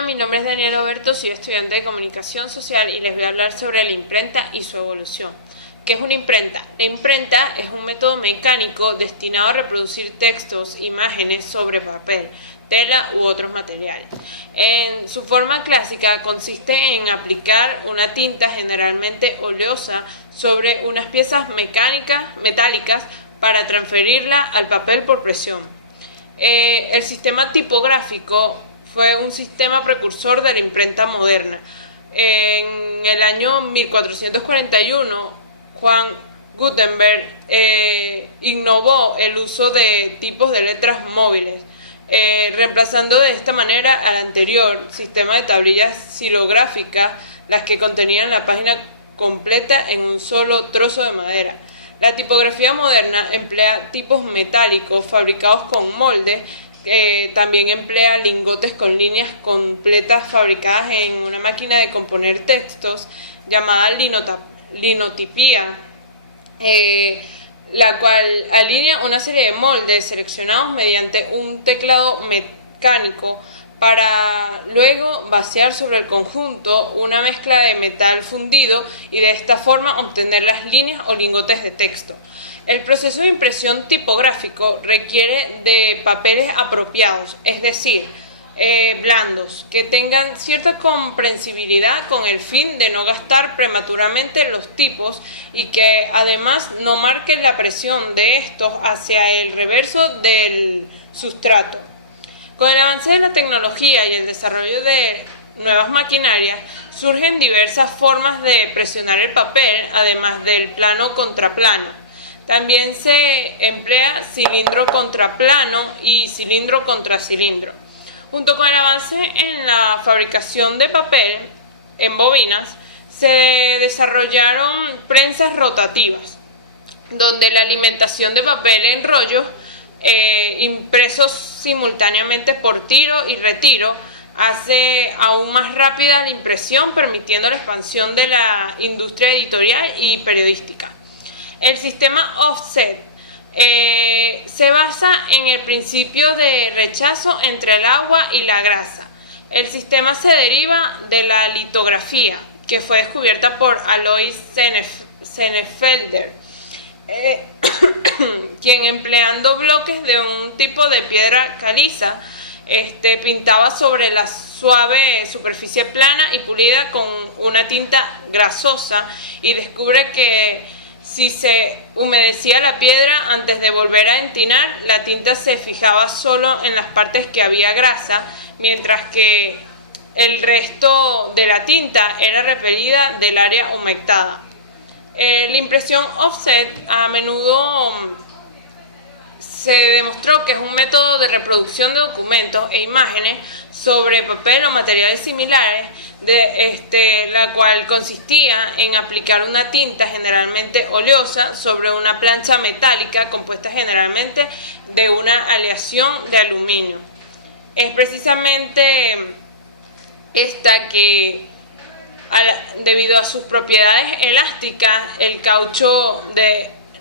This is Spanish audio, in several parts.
Hola, mi nombre es Daniel Oberto, soy estudiante de Comunicación Social y les voy a hablar sobre la imprenta y su evolución. ¿Qué es una imprenta? La imprenta es un método mecánico destinado a reproducir textos, imágenes sobre papel, tela u otros materiales. En su forma clásica consiste en aplicar una tinta generalmente oleosa sobre unas piezas metálicas para transferirla al papel por presión. El sistema tipográfico fue un sistema precursor de la imprenta moderna. En el año 1441, Juan Gutenberg innovó el uso de tipos de letras móviles, reemplazando de esta manera al anterior sistema de tablillas xilográficas, las que contenían la página completa en un solo trozo de madera. La tipografía moderna emplea tipos metálicos fabricados con moldes. También emplea lingotes con líneas completas fabricadas en una máquina de componer textos llamada linotipía, la cual alinea una serie de moldes seleccionados mediante un teclado mecánico para luego vaciar sobre el conjunto una mezcla de metal fundido y de esta forma obtener las líneas o lingotes de texto. El proceso de impresión tipográfico requiere de papeles apropiados, es decir, blandos, que tengan cierta comprensibilidad con el fin de no gastar prematuramente los tipos y que además no marquen la presión de estos hacia el reverso del sustrato. Con el avance de la tecnología y el desarrollo de nuevas maquinarias, surgen diversas formas de presionar el papel, además del plano contra plano. También se emplea cilindro contra plano y cilindro contra cilindro. Junto con el avance en la fabricación de papel en bobinas, se desarrollaron prensas rotativas, donde la alimentación de papel en rollos impresos simultáneamente por tiro y retiro hace aún más rápida la impresión, permitiendo la expansión de la industria editorial y periodística. El sistema offset se basa en el principio de rechazo entre el agua y la grasa. El sistema se deriva de la litografía, que fue descubierta por Alois Senefelder, quien empleando bloques de un tipo de piedra caliza, pintaba sobre la suave superficie plana y pulida con una tinta grasosa y descubre que si se humedecía la piedra antes de volver a entinar, la tinta se fijaba solo en las partes que había grasa, mientras que el resto de la tinta era repelida del área humectada. La impresión offset a menudo se demostró que es un método de reproducción de documentos e imágenes sobre papel o materiales similares, la cual consistía en aplicar una tinta generalmente oleosa sobre una plancha metálica compuesta generalmente de una aleación de aluminio. Es precisamente esta que, debido a sus propiedades elásticas, el caucho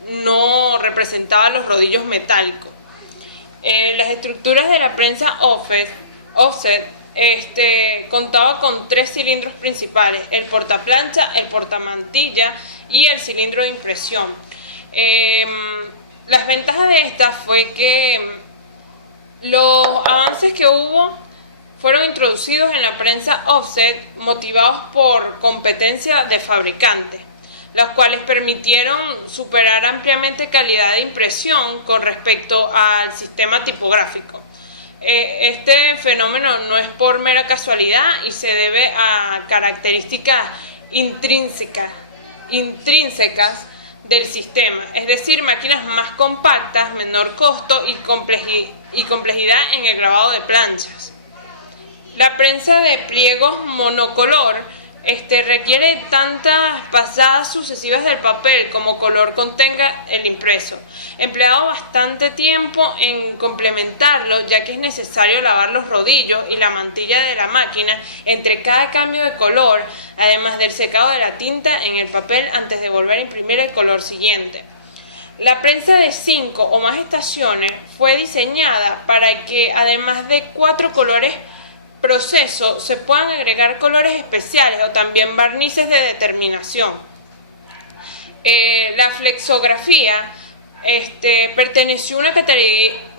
no representaba los rodillos metálicos. Las estructuras de la prensa offset contaba con tres cilindros principales: el portaplancha, el portamantilla y el cilindro de impresión. Las ventajas de esta fue que los avances que hubo fueron introducidos en la prensa offset motivados por competencia de fabricantes, las cuales permitieron superar ampliamente calidad de impresión con respecto al sistema tipográfico. Este fenómeno no es por mera casualidad y se debe a características intrínsecas del sistema, es decir, máquinas más compactas, menor costo y complejidad en el grabado de planchas. La prensa de pliegos monocolor requiere tantas pasadas sucesivas del papel como color contenga el impreso, empleado bastante tiempo en complementarlo, ya que es necesario lavar los rodillos y la mantilla de la máquina entre cada cambio de color, además del secado de la tinta en el papel antes de volver a imprimir el color siguiente. La prensa de 5 o más estaciones fue diseñada para que, además de 4 colores proceso se puedan agregar colores especiales o también barnices de determinación. La flexografía perteneció a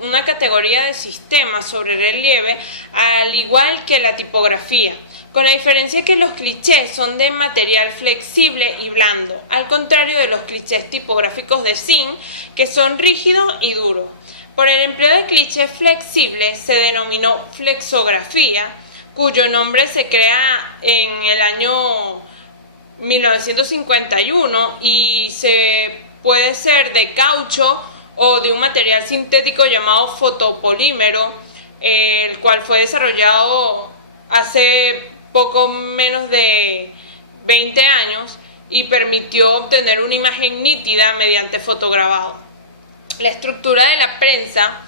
una categoría de sistemas sobre relieve, al igual que la tipografía, con la diferencia que los clichés son de material flexible y blando, al contrario de los clichés tipográficos de zinc, que son rígidos y duros. Por el empleo de clichés flexibles se denominó flexografía, cuyo nombre se crea en el año 1951 y se puede ser de caucho o de un material sintético llamado fotopolímero, el cual fue desarrollado hace poco menos de 20 años y permitió obtener una imagen nítida mediante fotograbado. La estructura de la prensa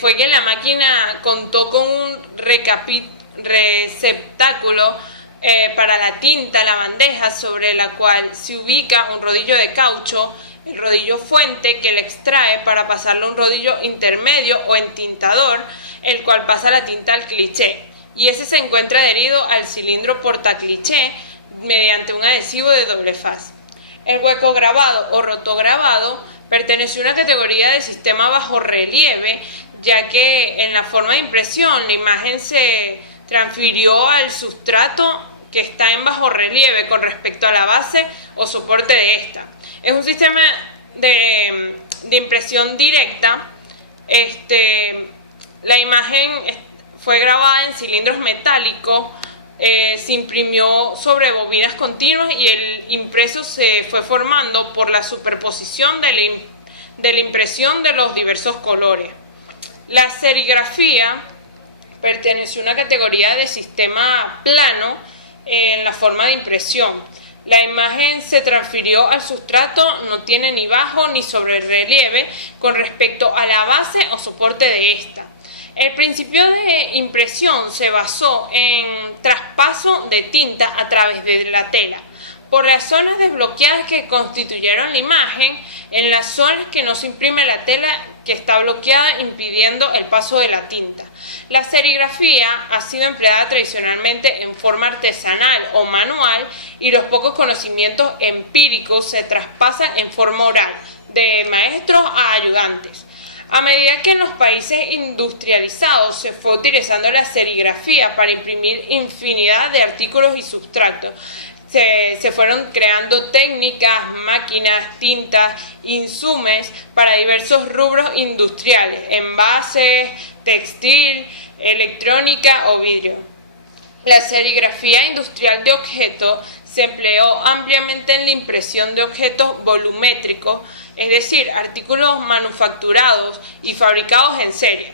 fue que la máquina contó con un receptáculo para la tinta, la bandeja sobre la cual se ubica un rodillo de caucho, el rodillo fuente, que le extrae para pasarlo a un rodillo intermedio o entintador, el cual pasa la tinta al cliché, y ese se encuentra adherido al cilindro portacliché mediante un adhesivo de doble faz. El hueco grabado o rotograbado perteneció a una categoría de sistema bajo relieve, ya que en la forma de impresión la imagen se transfirió al sustrato que está en bajo relieve con respecto a la base o soporte de esta. Es un sistema de impresión directa. La imagen fue grabada en cilindros metálicos, se imprimió sobre bobinas continuas y el impreso se fue formando por la superposición de la impresión de los diversos colores. La serigrafía perteneció a una categoría de sistema plano en la forma de impresión. La imagen se transfirió al sustrato, no tiene ni bajo ni sobrerrelieve con respecto a la base o soporte de esta. El principio de impresión se basó en traspaso de tinta a través de la tela. Por las zonas desbloqueadas que constituyeron la imagen, en las zonas que no se imprime la tela que está bloqueada impidiendo el paso de la tinta. La serigrafía ha sido empleada tradicionalmente en forma artesanal o manual y los pocos conocimientos empíricos se traspasan en forma oral, de maestros a ayudantes. A medida que en los países industrializados se fue utilizando la serigrafía para imprimir infinidad de artículos y sustratos, se fueron creando técnicas, máquinas, tintas, insumos para diversos rubros industriales, envases, textil, electrónica o vidrio. La serigrafía industrial de objetos se empleó ampliamente en la impresión de objetos volumétricos, es decir, artículos manufacturados y fabricados en serie.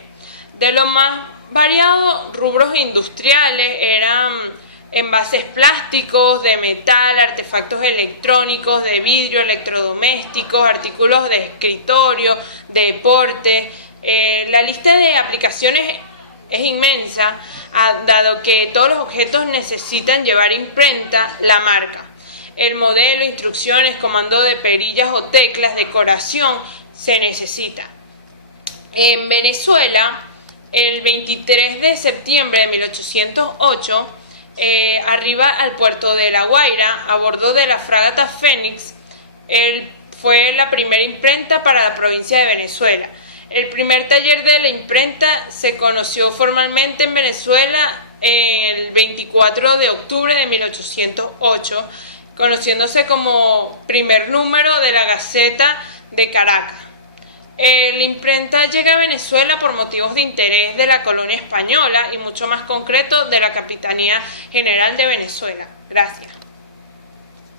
De los más variados rubros industriales eran envases plásticos, de metal, artefactos electrónicos, de vidrio, electrodomésticos, artículos de escritorio, de deporte. La lista de aplicaciones es inmensa, dado que todos los objetos necesitan llevar imprenta la marca. El modelo, instrucciones, comando de perillas o teclas, decoración, se necesita. En Venezuela, el 23 de septiembre de 1808, arriba al puerto de La Guaira, a bordo de la fragata Fénix, fue la primera imprenta para la provincia de Venezuela. El primer taller de la imprenta se conoció formalmente en Venezuela el 24 de octubre de 1808, conociéndose como primer número de la Gaceta de Caracas. La imprenta llega a Venezuela por motivos de interés de la colonia española y mucho más concreto de la Capitanía General de Venezuela. Gracias.